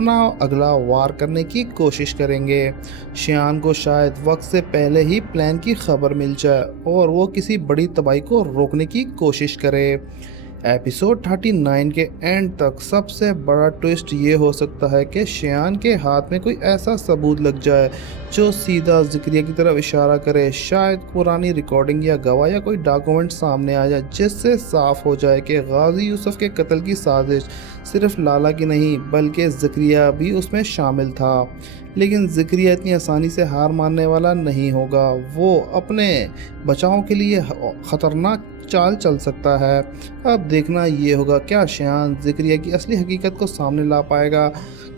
अपना अगला वार करने की कोशिश करेंगे। शियान को शायद वक्त से पहले ही प्लान की खबर मिल जाए और वो किसी बड़ी तबाही को रोकने की कोशिश करे। एपिसोड 39 के एंड तक सबसे बड़ा ट्विस्ट ये हो सकता है कि शियान के हाथ में कोई ऐसा सबूत लग जाए जो सीधा ज़िक्रिया की तरफ इशारा करे। शायद पुरानी रिकॉर्डिंग या गवाह या कोई डॉक्यूमेंट सामने आ जाए जिससे साफ हो जाए कि गाजी यूसुफ के कत्ल की साजिश सिर्फ लाला की नहीं बल्कि ज़िक्रिया भी उसमें शामिल था। लेकिन ज़िक्रिया इतनी आसानी से हार मानने वाला नहीं होगा। वो अपने बचाव के लिए ख़तरनाक चाल चल सकता है। अब देखना ये होगा क्या शियान ज़िक्रिया की असली हकीकत को सामने ला पाएगा।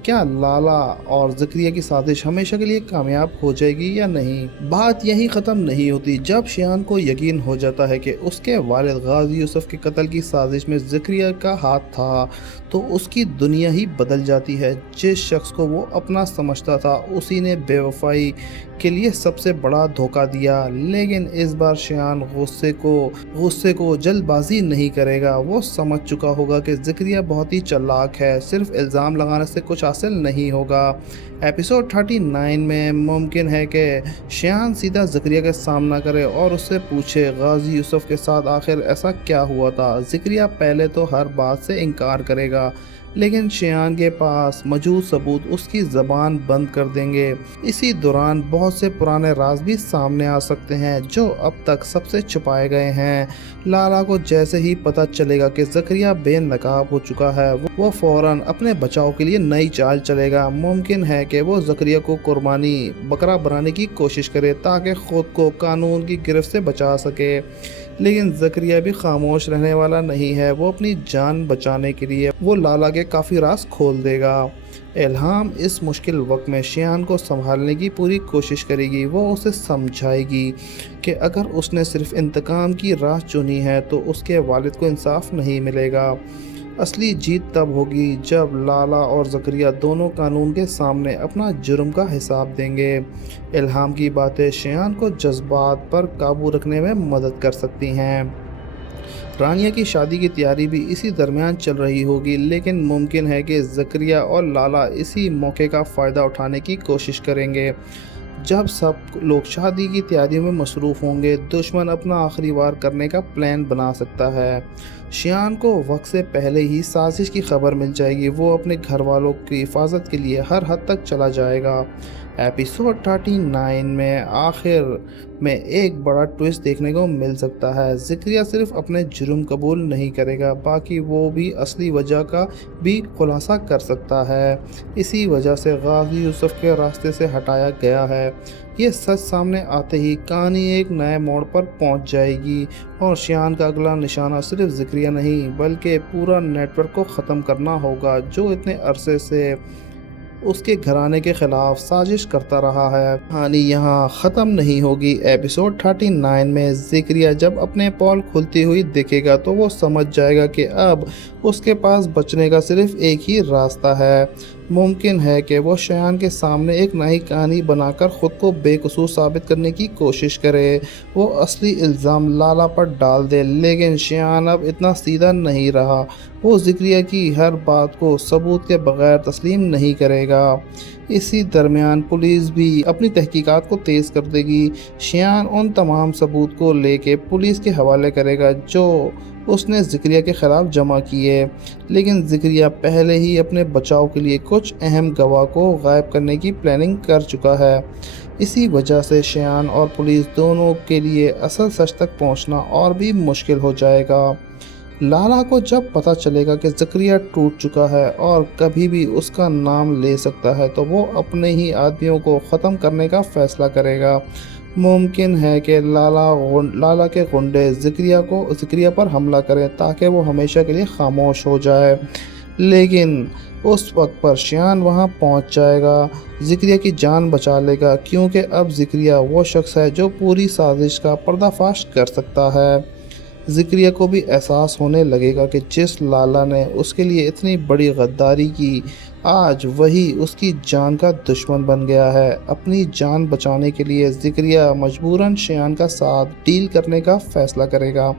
क्या लाला और ज़िक्रिया की साजिश हमेशा के लिए कामयाब हो जाएगी या नहीं। बात यहीं ख़त्म नहीं होती। जब शियान को यकीन हो जाता है कि उसके वालिद गाजी यूसुफ के कत्ल की साजिश में ज़िक्रिया का हाथ था तो उसकी दुनिया ही बदल जाती है। जिस शख्स को वो अपना समझता था उसी ने बेवफाई के लिए सबसे बड़ा धोखा दिया। लेकिन इस बार शियान गुस्से को जल्दबाजी नहीं करेगा। वो समझ चुका होगा कि ज़िक्रिया बहुत ही चालाक है। सिर्फ इल्ज़ाम लगाने से कुछ हासिल नहीं होगा। एपिसोड 39 में मुमकिन है कि शियान सीधा ज़िक्रिया के सामना करे और उससे पूछे गाजी यूसुफ के साथ आखिर ऐसा क्या हुआ था। ज़िक्रिया पहले तो हर बात से इनकार करेगा लेकिन शियान के पास मौजूद सबूत उसकी ज़बान बंद कर देंगे। इसी दौरान बहुत से पुराने राज भी सामने आ सकते हैं जो अब तक सबसे छुपाए गए हैं। लाला को जैसे ही पता चलेगा कि ज़िक्रिया बेनकाब हो चुका है वो फ़ौरन अपने बचाव के लिए नई चाल चलेगा। मुमकिन है कि वो ज़िक्रिया को कुर्बानी बकरा बनाने की कोशिश करे ताकि ख़ुद को कानून की गिरफ्त से बचा सके। लेकिन ज़िक्रिया भी खामोश रहने वाला नहीं है। वो अपनी जान बचाने के लिए वो लाला के काफ़ी राज खोल देगा। इल्हाम इस मुश्किल वक्त में शियान को संभालने की पूरी कोशिश करेगी। वो उसे समझाएगी कि अगर उसने सिर्फ इंतकाम की राह चुनी है तो उसके वालिद को इंसाफ नहीं मिलेगा। असली जीत तब होगी जब लाला और ज़िक्रिया दोनों कानून के सामने अपना जुर्म का हिसाब देंगे। इल्हाम की बातें शियान को जज्बात पर काबू रखने में मदद कर सकती हैं। रानिया की शादी की तैयारी भी इसी दरमियान चल रही होगी लेकिन मुमकिन है कि ज़िक्रिया और लाला इसी मौके का फ़ायदा उठाने की कोशिश करेंगे। जब सब लोग शादी की तैयारियों में मसरूफ़ होंगे दुश्मन अपना आखिरी वार करने का प्लान बना सकता है। शियान को वक्त से पहले ही साजिश की खबर मिल जाएगी। वो अपने घर वालों की हिफाजत के लिए हर हद तक चला जाएगा। एपिसोड 39 में आखिर में एक बड़ा ट्विस्ट देखने को मिल सकता है। ज़िक्रिया सिर्फ अपने जुर्म कबूल नहीं करेगा बाकी वो भी असली वजह का भी खुलासा कर सकता है। इसी वजह से गाजी यूसुफ के रास्ते से हटाया गया है। ये सच सामने आते ही कहानी एक नए मोड़ पर पहुंच जाएगी और शियान का अगला निशाना सिर्फ ज़िक्रिया नहीं बल्कि पूरा नेटवर्क को ख़त्म करना होगा जो इतने अरसे से उसके घराने के खिलाफ साजिश करता रहा है। कहानी यहाँ ख़त्म नहीं होगी। एपिसोड 39 में ज़िक्रिया जब अपने पोल खुलती हुई दिखेगा तो वो समझ जाएगा कि अब उसके पास बचने का सिर्फ एक ही रास्ता है। मुमकिन है कि वो शियान के सामने एक नई कहानी बनाकर ख़ुद को बेकसूर साबित करने की कोशिश करे। वो असली इल्ज़ाम लाला पर डाल दे लेकिन शियान अब इतना सीधा नहीं रहा। वो ज़िक्रिया की हर बात को सबूत के बगैर तस्लीम नहीं करेगा। इसी दरमियान पुलिस भी अपनी तहकीकात को तेज़ कर देगी। शियान उन तमाम सबूत को लेके पुलिस के हवाले करेगा जो उसने ज़िक्रिया के ख़िलाफ़ जमा किए। लेकिन ज़िक्रिया पहले ही अपने बचाव के लिए कुछ अहम गवाह को गायब करने की प्लानिंग कर चुका है। इसी वजह से शियान और पुलिस दोनों के लिए असल सच तक पहुंचना और भी मुश्किल हो जाएगा। लाला को जब पता चलेगा कि ज़िक्रिया टूट चुका है और कभी भी उसका नाम ले सकता है तो वो अपने ही आदमियों को ख़त्म करने का फ़ैसला करेगा। मुमकिन है कि लाला के गुंडे ज़िक्रिया पर हमला करें ताकि वो हमेशा के लिए खामोश हो जाए। लेकिन उस वक्त पर शियान वहां पहुंच जाएगा, ज़िक्रिया की जान बचा लेगा क्योंकि अब ज़िक्रिया वो शख्स है जो पूरी साजिश का पर्दाफाश कर सकता है। ज़िक्रिया को भी एहसास होने लगेगा कि जिस लाला ने उसके लिए इतनी बड़ी गद्दारी की आज वही उसकी जान का दुश्मन बन गया है। अपनी जान बचाने के लिए ज़िक्रिया मजबूरन शियान का साथ डील करने का फ़ैसला करेगा।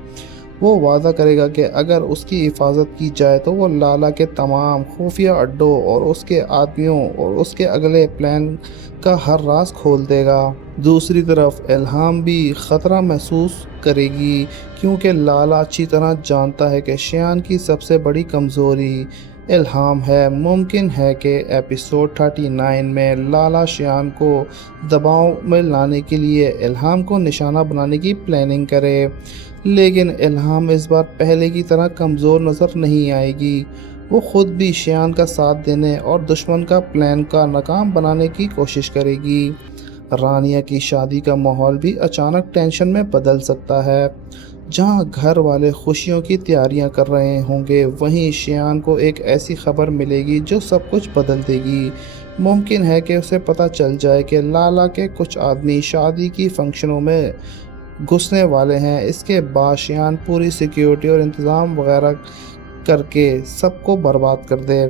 وہ وعدہ کرے گا کہ اگر اس کی حفاظت کی جائے تو وہ لالا کے تمام خفیہ اڈوں اور اس کے آدمیوں اور اس کے اگلے پلان کا ہر راز کھول دے گا۔ دوسری طرف الہام بھی خطرہ محسوس کرے گی، کیونکہ لالا اچھی طرح جانتا ہے کہ شیان کی سب سے بڑی کمزوری الہام ہے۔ ممکن ہے کہ ایپیسوڈ 39 میں لالا شیان کو دباؤ میں لانے کے لیے الہام کو نشانہ بنانے کی پلاننگ کرے، لیکن الہام اس بار پہلے کی طرح کمزور نظر نہیں آئے گی۔ وہ خود بھی شیان کا ساتھ دینے اور دشمن کا پلان کا ناکام بنانے کی کوشش کرے گی۔ رانیہ کی شادی کا ماحول بھی اچانک ٹینشن میں بدل سکتا ہے۔ جہاں گھر والے خوشیوں کی تیاریاں کر رہے ہوں گے، وہیں شیان کو ایک ایسی خبر ملے گی جو سب کچھ بدل دے گی۔ ممکن ہے کہ اسے پتہ چل جائے کہ لالا کے کچھ آدمی شادی کی فنکشنوں میں گھسنے والے ہیں۔ اس کے بعد شیان پوری سیکیورٹی اور انتظام وغیرہ کر کے سب کو برباد کر دے۔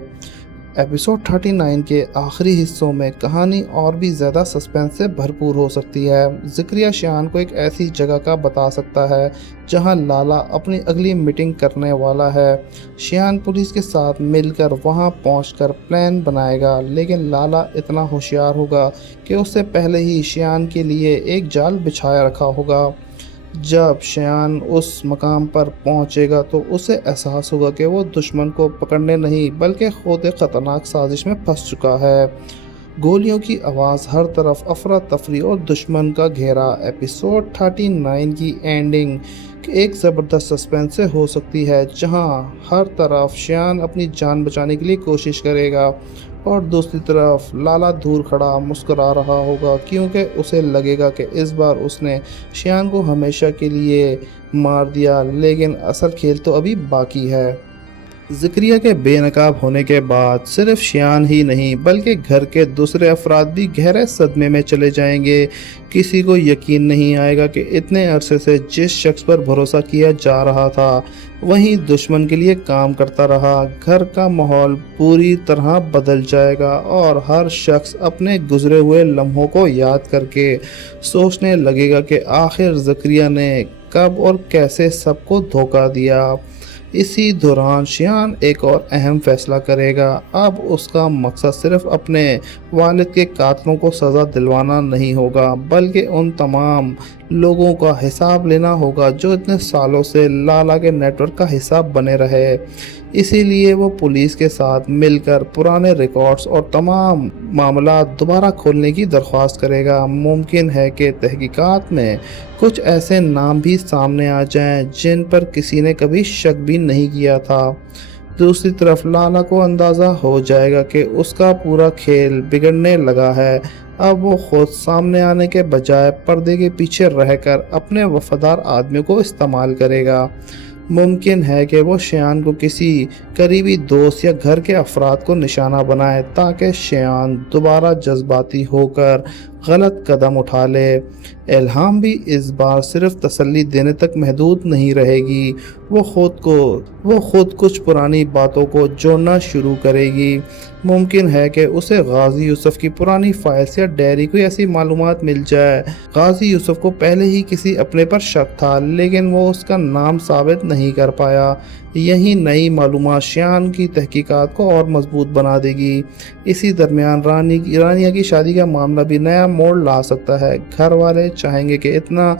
ایپیسوڈ 39 کے آخری حصوں میں کہانی اور بھی زیادہ سسپینس سے بھرپور ہو سکتی ہے۔ ذکریہ شیان کو ایک ایسی جگہ کا بتا سکتا ہے جہاں لالا اپنی اگلی میٹنگ کرنے والا ہے۔ شیان پولیس کے ساتھ مل کر وہاں پہنچ کر پلان بنائے گا، لیکن لالا اتنا ہوشیار ہوگا کہ اس سے پہلے ہی شیان کے لیے ایک جال بچھایا رکھا ہوگا۔ جب شیان اس مقام پر پہنچے گا تو اسے احساس ہوگا کہ وہ دشمن کو پکڑنے نہیں بلکہ خود ایک خطرناک سازش میں پھنس چکا ہے۔ گولیوں کی آواز، ہر طرف افراتفری اور دشمن کا گھیرا۔ ایپیسوڈ 39 کی اینڈنگ ایک زبردست سسپینس سے ہو سکتی ہے، جہاں ہر طرف شیان اپنی جان بچانے کے لیے کوشش کرے گا اور دوسری طرف لالا دور کھڑا مسکرا رہا ہوگا، کیونکہ اسے لگے گا کہ اس بار اس نے شیان کو ہمیشہ کے لیے مار دیا، لیکن اصل کھیل تو ابھی باقی ہے۔ ذکریہ کے بے نقاب ہونے کے بعد صرف شیان ہی نہیں بلکہ گھر کے دوسرے افراد بھی گہرے صدمے میں چلے جائیں گے۔ کسی کو یقین نہیں آئے گا کہ اتنے عرصے سے جس شخص پر بھروسہ کیا جا رہا تھا وہی دشمن کے لیے کام کرتا رہا۔ گھر کا ماحول پوری طرح بدل جائے گا اور ہر شخص اپنے گزرے ہوئے لمحوں کو یاد کر کے سوچنے لگے گا کہ آخر ذکریہ نے کب اور کیسے سب کو دھوکہ دیا۔ اسی دوران شیان ایک اور اہم فیصلہ کرے گا۔ اب اس کا مقصد صرف اپنے والد کے قاتلوں کو سزا دلوانا نہیں ہوگا بلکہ ان تمام لوگوں کا حساب لینا ہوگا جو اتنے سالوں سے لالا کے نیٹ ورک کا حصہ بنے رہے۔ اسی لیے وہ پولیس کے ساتھ مل کر پرانے ریکارڈز اور تمام معاملات دوبارہ کھولنے کی درخواست کرے گا۔ ممکن ہے کہ تحقیقات میں کچھ ایسے نام بھی سامنے آ جائیں جن پر کسی نے کبھی شک بھی نہیں کیا تھا۔ دوسری طرف لالا کو اندازہ ہو جائے گا کہ اس کا پورا کھیل بگڑنے لگا ہے۔ اب وہ خود سامنے آنے کے بجائے پردے کے پیچھے رہ کر اپنے وفادار آدمیوں کو استعمال کرے گا۔ ممکن ہے کہ وہ شیان کو کسی قریبی دوست یا گھر کے افراد کو نشانہ بنائے تاکہ شیان دوبارہ جذباتی ہو کر غلط قدم اٹھا لے۔ الہام بھی اس بار صرف تسلی دینے تک محدود نہیں رہے گی، وہ خود کچھ پرانی باتوں کو جوڑنا شروع کرے گی۔ ممکن ہے کہ اسے غازی یوسف کی پرانی فائلز یا ڈائری کوئی ایسی معلومات مل جائے۔ غازی یوسف کو پہلے ہی کسی اپنے پر شک تھا، لیکن وہ اس کا نام ثابت نہیں کر پایا۔ یہی نئی معلومات شیان کی تحقیقات کو اور مضبوط بنا دے گی۔ اسی درمیان رانیہ کی شادی کا معاملہ بھی نیا موڑ لا سکتا ہے۔ گھر والے چاہیں گے کہ اتنا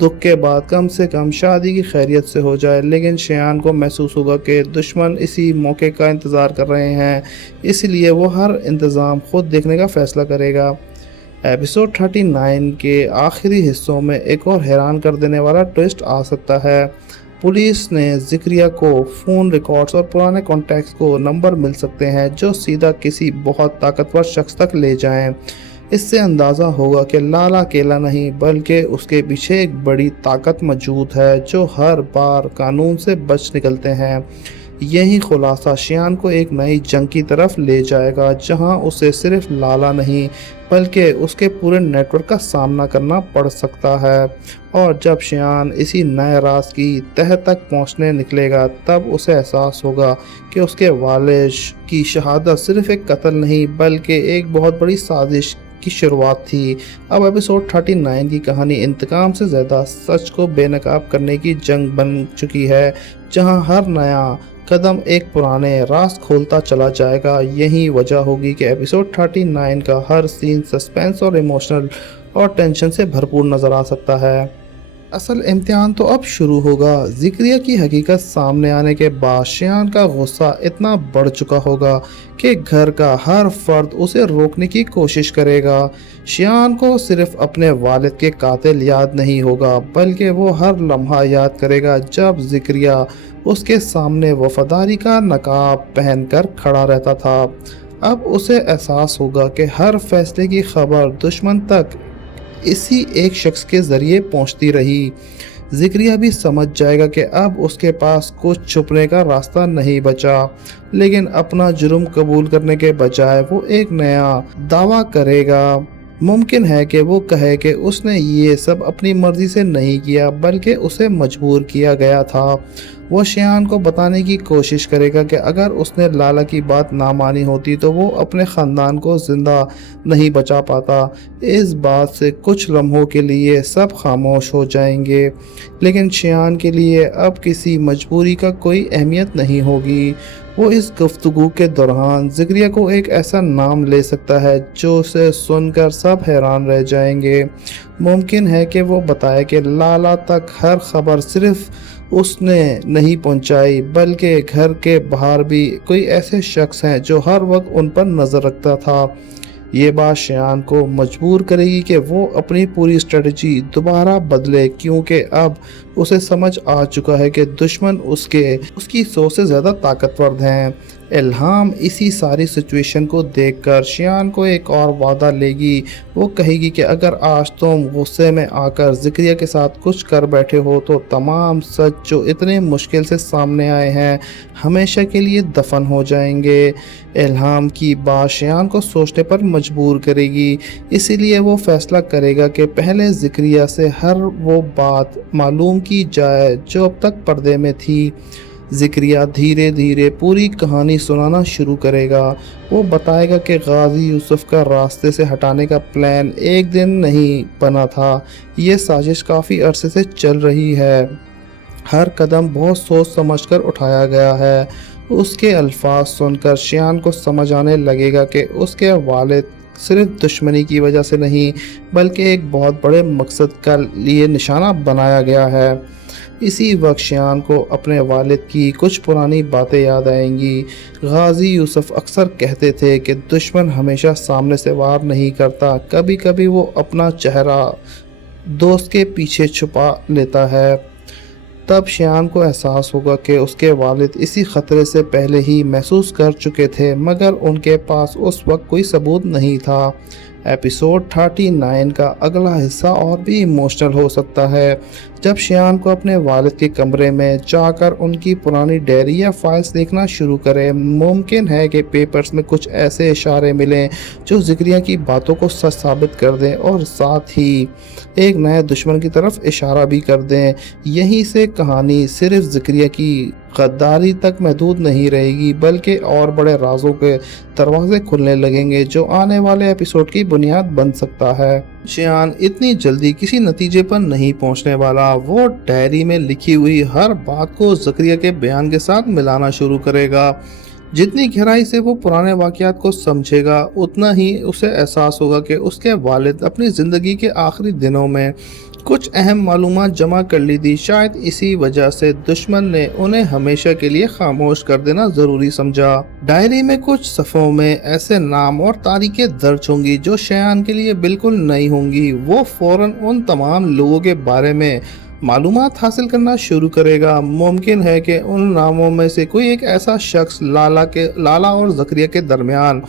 دکھ کے بعد کم سے کم شادی کی خیریت سے ہو جائے، لیکن شیان کو محسوس ہوگا کہ دشمن اسی موقع کا انتظار کر رہے ہیں، اس لیے وہ ہر انتظام خود دیکھنے کا فیصلہ کرے گا۔ ایپیسوڈ 39 کے آخری حصوں میں ایک اور حیران کر دینے والا ٹوئسٹ آ سکتا ہے۔ پولیس نے ذکریہ کو فون ریکارڈز اور پرانے کانٹیکٹس کو نمبر مل سکتے ہیں جو سیدھا کسی بہت طاقتور شخص تک لے جائیں۔ اس سے اندازہ ہوگا کہ لالا اکیلا نہیں بلکہ اس کے پیچھے ایک بڑی طاقت موجود ہے جو ہر بار قانون سے بچ نکلتے ہیں۔ یہی خلاصہ شیان کو ایک نئی جنگ کی طرف لے جائے گا جہاں اسے صرف لالا نہیں بلکہ اس کے پورے نیٹ ورک کا سامنا کرنا پڑ سکتا ہے۔ اور جب شیان اسی نئے راز کی تہہ تک پہنچنے نکلے گا تب اسے احساس ہوگا کہ اس کے والد کی شہادت صرف ایک قتل نہیں بلکہ ایک بہت بڑی سازش की शुरुआत थी। अब एपिसोड 39 की कहानी इंतकाम से ज़्यादा सच को बेनकाब करने की जंग बन चुकी है, जहां हर नया कदम एक पुराने राज खोलता चला जाएगा। यही वजह होगी कि एपिसोड 39 का हर सीन सस्पेंस और इमोशनल और टेंशन से भरपूर नज़र आ सकता है। असल इम्तिहान तो अब शुरू होगा। ज़िक्रिया की हकीकत सामने आने के बाद शियान का गुस्सा इतना बढ़ चुका होगा कि घर का हर फर्द उसे रोकने की कोशिश करेगा। शियान को सिर्फ अपने वालिद के कातिल याद नहीं होगा, बल्कि वो हर लम्हा याद करेगा जब ज़िक्रिया उसके सामने वफादारी का नकाब पहनकर खड़ा रहता था। अब उसे एहसास होगा कि हर फैसले की खबर दुश्मन तक इसी एक शख्स के ज़रिए पहुंचती रही। ज़िक्रिया भी समझ जाएगा कि अब उसके पास कुछ छुपने का रास्ता नहीं बचा, लेकिन अपना जुर्म कबूल करने के बजाय वो एक नया दावा करेगा। मुमकिन है कि वो कहे कि उसने ये सब अपनी मर्ज़ी से नहीं किया, बल्कि उसे मजबूर किया गया था। वो शियान को बताने की कोशिश करेगा कि अगर उसने लाला की बात ना मानी होती तो वो अपने ख़ानदान को ज़िंदा नहीं बचा पाता। इस बात से कुछ लम्हों के लिए सब खामोश हो जाएंगे, लेकिन शियान के लिए अब किसी मजबूरी का कोई अहमियत नहीं होगी। वो इस गुफ्तगू के दौरान ज़िक्रिया को एक ऐसा नाम ले सकता है जो उसे सुनकर सब हैरान रह जाएंगे। मुमकिन है कि वो बताए कि लाला तक हर खबर सिर्फ उसने नहीं पहुंचाई, बल्कि घर के बाहर भी कोई ऐसे शख्स हैं जो हर वक्त उन पर नज़र रखता था। ये बात शियान को मजबूर करेगी कि वो अपनी पूरी स्ट्रेटजी दोबारा बदले, क्योंकि अब उसे समझ आ चुका है कि दुश्मन उसकी सोच से ज़्यादा ताकतवर हैं। इल्हाम इसी सारी सिचुएशन को देखकर शियान को एक और वादा लेगी। वो कहेगी कि अगर आज तुम गुस्से में आकर ज़िक्रिया के साथ कुछ कर बैठे हो तो तमाम सच जो इतने मुश्किल से सामने आए हैं हमेशा के लिए दफन हो जाएंगे। इल्हाम की बात शियान को सोचने पर मजबूर करेगी, इसीलिए वो फैसला करेगा कि पहले ज़िक्रिया से हर वो बात मालूम की जाए जो अब तक पर्दे में थी। ज़िक्रिया धीरे धीरे पूरी कहानी सुनाना शुरू करेगा। वो बताएगा कि गाजी यूसुफ का रास्ते से हटाने का प्लान एक दिन नहीं बना था। ये साजिश काफ़ी अरसे से चल रही है। हर कदम बहुत सोच समझकर उठाया गया है। उसके अल्फाज सुनकर शियान को समझ आने लगेगा कि उसके वालिद सिर्फ दुश्मनी की वजह से नहीं, बल्कि एक बहुत बड़े मकसद का लिए निशाना बनाया गया है। इसी वक्त शियान को अपने वालिद की कुछ पुरानी बातें याद आएंगी। गाजी यूसुफ अक्सर कहते थे कि दुश्मन हमेशा सामने से वार नहीं करता, कभी कभी वो अपना चेहरा दोस्त के पीछे छुपा लेता है। तब शियान को एहसास होगा कि उसके वालिद इसी ख़तरे से पहले ही महसूस कर चुके थे, मगर उनके पास उस वक्त कोई सबूत नहीं था। एपिसोड 39 का अगला हिस्सा और भी इमोशनल हो सकता है। जब शियान को अपने वालिद के कमरे में जाकर उनकी पुरानी डायरी या फाइल्स देखना शुरू करे, मुमकिन है कि पेपर्स में कुछ ऐसे इशारे मिलें जो ज़िक्रिया की बातों को सच साबित कर दें और साथ ही एक नए दुश्मन की तरफ इशारा भी कर दें। यहीं से कहानी सिर्फ ज़िक्रिया की गद्दारी तक महदूद नहीं रहेगी, बल्कि और बड़े राजों के दरवाजे खुलने लगेंगे जो आने वाले एपिसोड की बुनियाद बन सकता है। शियान इतनी जल्दी किसी नतीजे पर नहीं पहुंचने वाला। वो डायरी में लिखी हुई हर बात को ज़िक्रिया के बयान के साथ मिलाना शुरू करेगा। जितनी गहराई से वो पुराने वाक़यात को समझेगा, उतना ही उसे एहसास होगा कि उसके वालिद अपनी ज़िंदगी के आखिरी दिनों में कुछ अहम मालूमात जमा कर ली थी। शायद इसी वजह से दुश्मन ने उन्हें हमेशा के लिए खामोश कर देना ज़रूरी समझा। डायरी में कुछ सफ़ों में ऐसे नाम और तारीखें दर्ज होंगी जो शियान के लिए बिल्कुल नई होंगी। वो फ़ौरन उन तमाम लोगों के बारे में मालूमात हासिल करना शुरू करेगा। मुमकिन है कि उन नामों में से कोई एक ऐसा शख्स लाला और ज़िक्रिया के दरमियान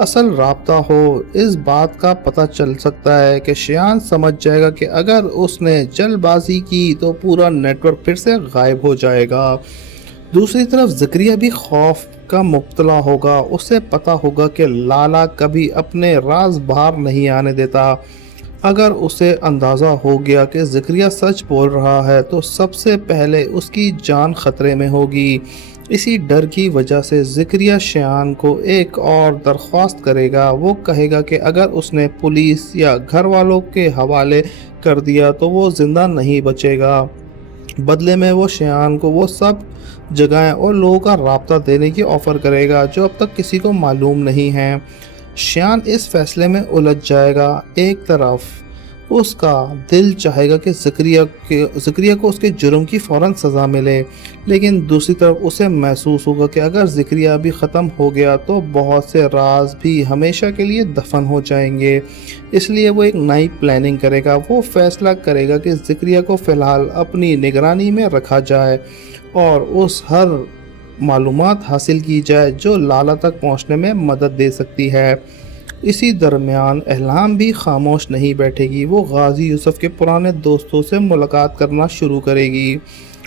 असल राब्ता हो। इस बात का पता चल सकता है कि शियान समझ जाएगा कि अगर उसने जल्दबाजी की तो पूरा नेटवर्क फिर से गायब हो जाएगा। दूसरी तरफ ज़िक्रिया भी खौफ का मुब्तला होगा। उसे पता होगा कि लाला कभी अपने राज बाहर नहीं आने देता। अगर उसे अंदाज़ा हो गया कि ज़िक्रिया सच बोल रहा है तो सबसे पहले उसकी जान खतरे में होगी। اسی ڈر کی وجہ سے ذکریہ شیان کو ایک اور درخواست کرے گا۔ وہ کہے گا کہ اگر اس نے پولیس یا گھر والوں کے حوالے کر دیا تو وہ زندہ نہیں بچے گا۔ بدلے میں وہ شیان کو وہ سب جگہیں اور لوگوں کا رابطہ دینے کی آفر کرے گا جو اب تک کسی کو معلوم نہیں ہے۔ شیان اس فیصلے میں الجھ جائے گا۔ ایک طرف اس کا دل چاہے گا کہ ذکریہ کو اس کے جرم کی فوراً سزا ملے، لیکن دوسری طرف اسے محسوس ہوگا کہ اگر ذکریہ بھی ختم ہو گیا تو بہت سے راز بھی ہمیشہ کے لیے دفن ہو جائیں گے۔ اس لیے وہ ایک نئی پلاننگ کرے گا۔ وہ فیصلہ کرے گا کہ ذکریہ کو فی الحال اپنی نگرانی میں رکھا جائے اور اس ہر معلومات حاصل کی جائے جو لالہ تک پہنچنے میں مدد دے سکتی ہے۔ اسی درمیان الہام بھی خاموش نہیں بیٹھے گی۔ وہ غازی یوسف کے پرانے دوستوں سے ملاقات کرنا شروع کرے گی۔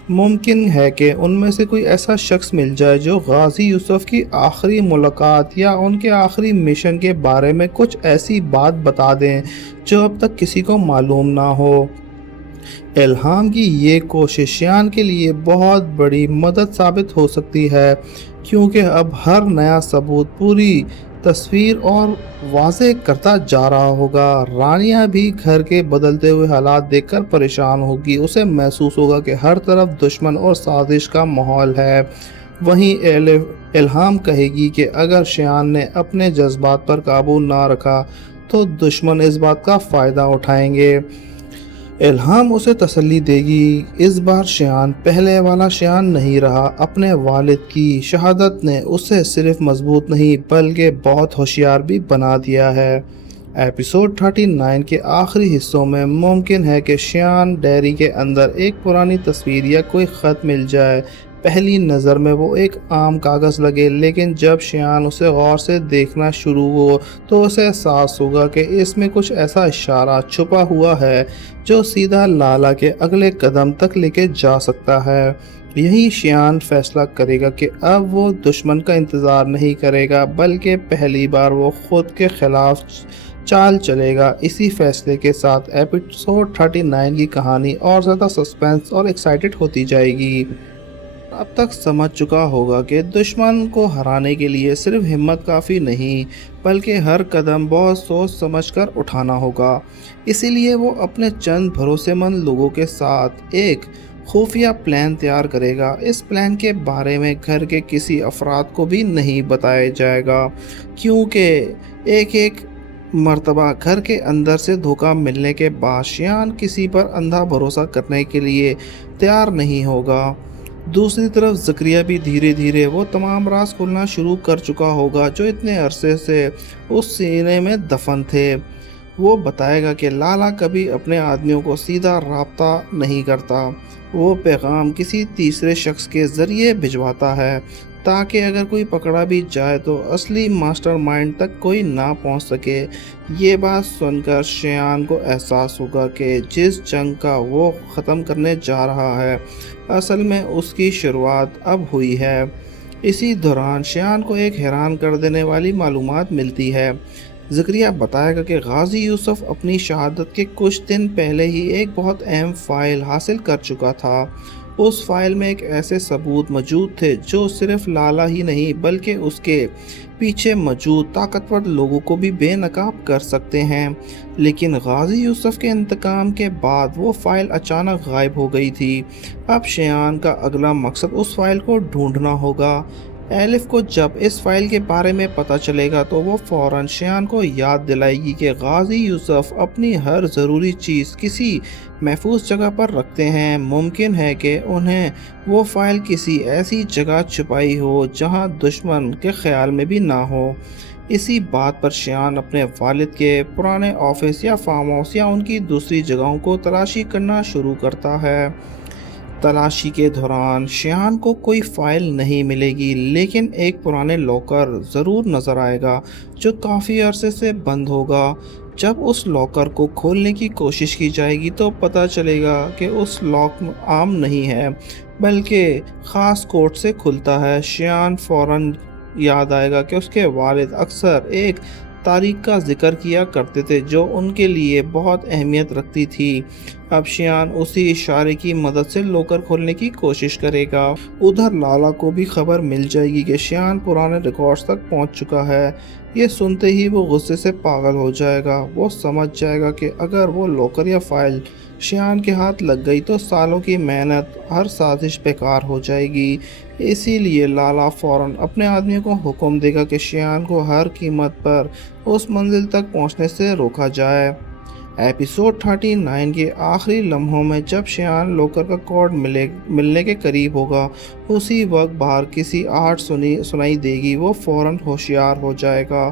ممکن ہے کہ ان میں سے کوئی ایسا شخص مل جائے جو غازی یوسف کی آخری ملاقات یا ان کے آخری مشن کے بارے میں کچھ ایسی بات بتا دیں جو اب تک کسی کو معلوم نہ ہو۔ الہام کی یہ کوشش شیان کے لیے بہت بڑی مدد ثابت ہو سکتی ہے، کیونکہ اب ہر نیا ثبوت پوری تصویر اور واضح کرتا جا رہا ہوگا۔ رانیہ بھی گھر کے بدلتے ہوئے حالات دیکھ کر پریشان ہوگی۔ اسے محسوس ہوگا کہ ہر طرف دشمن اور سازش کا ماحول ہے۔ وہیں الہام کہے گی کہ اگر شیان نے اپنے جذبات پر قابو نہ رکھا تو دشمن اس بات کا فائدہ اٹھائیں گے۔ الہام اسے تسلی دے گی، اس بار شیان پہلے والا شیان نہیں رہا۔ اپنے والد کی شہادت نے اسے صرف مضبوط نہیں بلکہ بہت ہوشیار بھی بنا دیا ہے۔ ایپیسوڈ 39 کے آخری حصوں میں ممکن ہے کہ شیان ڈیری کے اندر ایک پرانی تصویر یا کوئی خط مل جائے۔ پہلی نظر میں وہ ایک عام کاغذ لگے، لیکن جب شیان اسے غور سے دیکھنا شروع ہو تو اسے احساس ہوگا کہ اس میں کچھ ایسا اشارہ چھپا ہوا ہے جو سیدھا لالہ کے اگلے قدم تک لے کے جا سکتا ہے۔ یہی شیان فیصلہ کرے گا کہ اب وہ دشمن کا انتظار نہیں کرے گا بلکہ پہلی بار وہ خود کے خلاف چال چلے گا۔ اسی فیصلے کے ساتھ ایپیسوڈ 39 کی کہانی اور زیادہ سسپینس اور ایکسائٹڈ ہوتی جائے گی۔ اب تک سمجھ چکا ہوگا کہ دشمن کو ہرانے کے لیے صرف ہمت کافی نہیں بلکہ ہر قدم بہت سوچ سمجھ کر اٹھانا ہوگا۔ اسی لیے وہ اپنے چند بھروسے مند لوگوں کے ساتھ ایک خفیہ پلان تیار کرے گا۔ اس پلان کے بارے میں گھر کے کسی افراد کو بھی نہیں بتایا جائے گا، کیونکہ ایک مرتبہ گھر کے اندر سے دھوکہ ملنے کے بعد شیان کسی پر اندھا بھروسہ کرنے کے لیے تیار نہیں ہوگا۔ دوسری طرف ذکریہ بھی دھیرے دھیرے وہ تمام راز کھولنا شروع کر چکا ہوگا جو اتنے عرصے سے اس سینے میں دفن تھے۔ وہ بتائے گا کہ لالہ کبھی اپنے آدمیوں کو سیدھا رابطہ نہیں کرتا، وہ پیغام کسی تیسرے شخص کے ذریعے بھجواتا ہے تاکہ اگر کوئی پکڑا بھی جائے تو اصلی ماسٹر مائنڈ تک کوئی نہ پہنچ سکے۔ یہ بات سن کر شیان کو احساس ہوگا کہ جس جنگ کا وہ ختم کرنے جا رہا ہے اصل میں اس کی شروعات اب ہوئی ہے۔ اسی دوران شیان کو ایک حیران کر دینے والی معلومات ملتی ہے۔ ذکریہ بتائے گا کہ غازی یوسف اپنی شہادت کے کچھ دن پہلے ہی ایک بہت اہم فائل حاصل کر چکا تھا۔ اس فائل میں ایک ایسے ثبوت موجود تھے جو صرف لالہ ہی نہیں بلکہ اس کے پیچھے موجود طاقتور لوگوں کو بھی بے نقاب کر سکتے ہیں، لیکن غازی یوسف کے انتقام کے بعد وہ فائل اچانک غائب ہو گئی تھی۔ اب شیان کا اگلا مقصد اس فائل کو ڈھونڈنا ہوگا۔ ایلف کو جب اس فائل کے بارے میں پتہ چلے گا تو وہ فوراً شیان کو یاد دلائے گی کہ غازی یوسف اپنی ہر ضروری چیز کسی محفوظ جگہ پر رکھتے ہیں۔ ممکن ہے کہ انہیں وہ فائل کسی ایسی جگہ چھپائی ہو جہاں دشمن کے خیال میں بھی نہ ہو۔ اسی بات پر شیان اپنے والد کے پرانے آفس یا فارم ہاؤس یا ان کی دوسری جگہوں کو تلاشی کرنا شروع کرتا ہے۔ تلاشی کے دوران شیان کو کوئی فائل نہیں ملے گی، لیکن ایک پرانے لاکر ضرور نظر آئے گا جو کافی عرصے سے بند ہوگا۔ جب اس لاکر کو کھولنے کی کوشش کی جائے گی تو پتہ چلے گا کہ اس لاک عام نہیں ہے بلکہ خاص کوڈ سے کھلتا ہے۔ شیان فوراً یاد آئے گا کہ اس کے والد اکثر ایک تاریخ کا ذکر کیا کرتے تھے جو ان کے لیے بہت اہمیت رکھتی تھی۔ अब शियान उसी इशारे की मदद से लॉकर खोलने की कोशिश करेगा। उधर लाला को भी खबर मिल जाएगी कि शियान पुराने रिकॉर्ड्स तक पहुंच चुका है। ये सुनते ही वो गुस्से से पागल हो जाएगा। वो समझ जाएगा कि अगर वो लॉकर या फाइल शियान के हाथ लग गई तो सालों की मेहनत, हर साजिश बेकार हो जाएगी। इसीलिए लाला फौरन अपने आदमियों को हुक्म देगा कि शियान को हर कीमत पर उस मंजिल तक पहुंचने से रोका जाए। एपिसोड 39 के आखिरी लम्हों में जब शियान लॉकर का कोड मिलने के करीब होगा, उसी वक्त बाहर किसी आहट सुनाई देगी। वो फौरन होशियार हो जाएगा।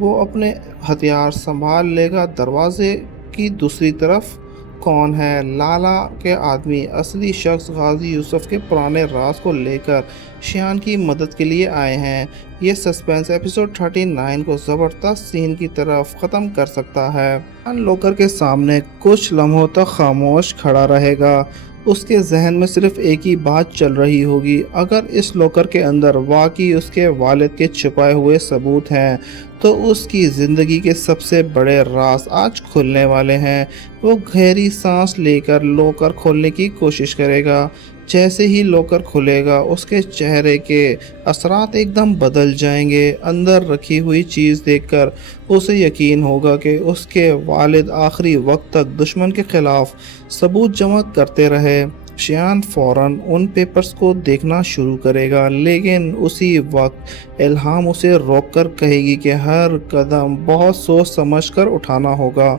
वो अपने हथियार संभाल लेगा। दरवाजे की दूसरी तरफ कौन है? लाला के आदमी, असली शख्स गाजी यूसुफ के पुराने राज को लेकर शियान की मदद के लिए आए हैं। ये सस्पेंस एपिसोड 39 को ज़बरदस्त सीन की तरफ ख़त्म कर सकता है। शियान लॉकर के सामने कुछ लम्हों तक खामोश खड़ा रहेगा। उसके जहन में सिर्फ एक ही बात चल रही होगी, अगर इस लॉकर के अंदर वाकई उसके वालिद के छुपाए हुए सबूत हैं तो उसकी ज़िंदगी के सबसे बड़े राज आज खुलने वाले हैं। वो गहरी सांस लेकर लॉकर खोलने की कोशिश करेगा। जैसे ही लॉकर खुलेगा उसके चेहरे के असरात एकदम बदल जाएंगे। अंदर रखी हुई चीज़ देखकर उसे यकीन होगा कि उसके वालिद आखिरी वक्त तक दुश्मन के खिलाफ सबूत जमा करते रहे। शियान फौरन उन पेपर्स को देखना शुरू करेगा, लेकिन उसी वक्त इल्हाम उसे रोककर कहेगी कि हर कदम बहुत सोच समझ कर उठाना होगा।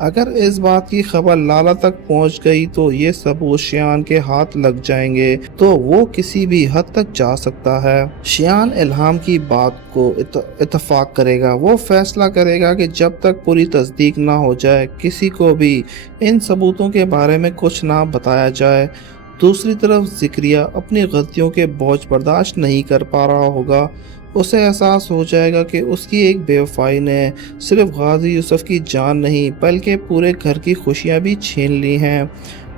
अगर इस बात की खबर लाला तक पहुंच गई तो ये सबूत शियान के हाथ लग जाएंगे तो वो किसी भी हद तक जा सकता है। शियान इल्हाम की बात को इत्तफाक करेगा। वो फैसला करेगा कि जब तक पूरी तस्दीक ना हो जाए किसी को भी इन सबूतों के बारे में कुछ ना बताया जाए। दूसरी तरफ ज़िक्रिया अपनी गलतियों के बोझ बर्दाश्त नहीं कर पा रहा होगा। उसे एहसास हो जाएगा कि उसकी एक बेवफाई ने सिर्फ गाजी यूसुफ की जान नहीं बल्कि पूरे घर की खुशियां भी छीन ली हैं।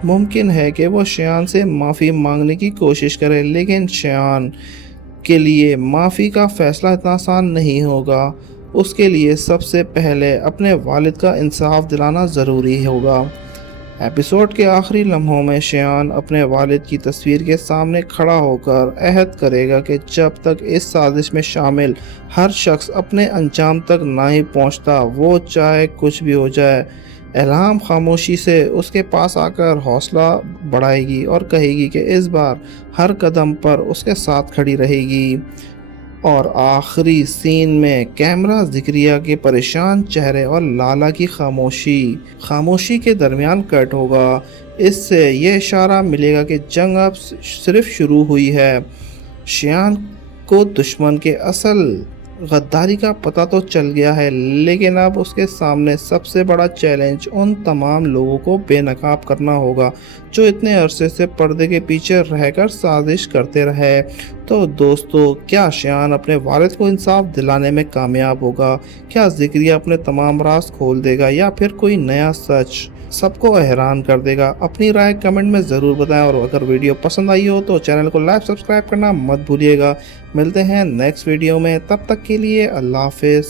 मुमकिन है कि वो शियान से माफ़ी मांगने की कोशिश करे, लेकिन शियान के लिए माफ़ी का फैसला इतना आसान नहीं होगा। उसके लिए सबसे पहले अपने वालिद का इंसाफ दिलाना ज़रूरी होगा। एपिसोड के आखिरी लम्हों में शियान अपने वालिद की तस्वीर के सामने खड़ा होकर अहद करेगा कि जब तक इस साजिश में शामिल हर शख्स अपने अंजाम तक ना ही पहुंचता, वो चाहे कुछ भी हो जाए। इल्हाम खामोशी से उसके पास आकर हौसला बढ़ाएगी और कहेगी कि इस बार हर कदम पर उसके साथ खड़ी रहेगी। और आखिरी सीन में कैमरा ज़िक्रिया के परेशान चेहरे और लाला की खामोशी के दरमियान कट होगा। इससे यह इशारा मिलेगा कि जंग अब सिर्फ शुरू हुई है। शियान को दुश्मन के असल गद्दारी का पता तो चल गया है, लेकिन अब उसके सामने सबसे बड़ा चैलेंज उन तमाम लोगों को बेनकाब करना होगा जो इतने अरसे से पर्दे के पीछे रहकर साजिश करते रहे। तो दोस्तों, क्या शियान अपने वालिद को इंसाफ दिलाने में कामयाब होगा? क्या ज़िक्रिया अपने तमाम राज खोल देगा या फिर कोई नया सच सबको हैरान कर देगा? अपनी राय कमेंट में ज़रूर बताएं और अगर वीडियो पसंद आई हो तो चैनल को लाइक सब्सक्राइब करना मत भूलिएगा। मिलते हैं नेक्स्ट वीडियो में, तब तक के लिए अल्लाह हाफिज़।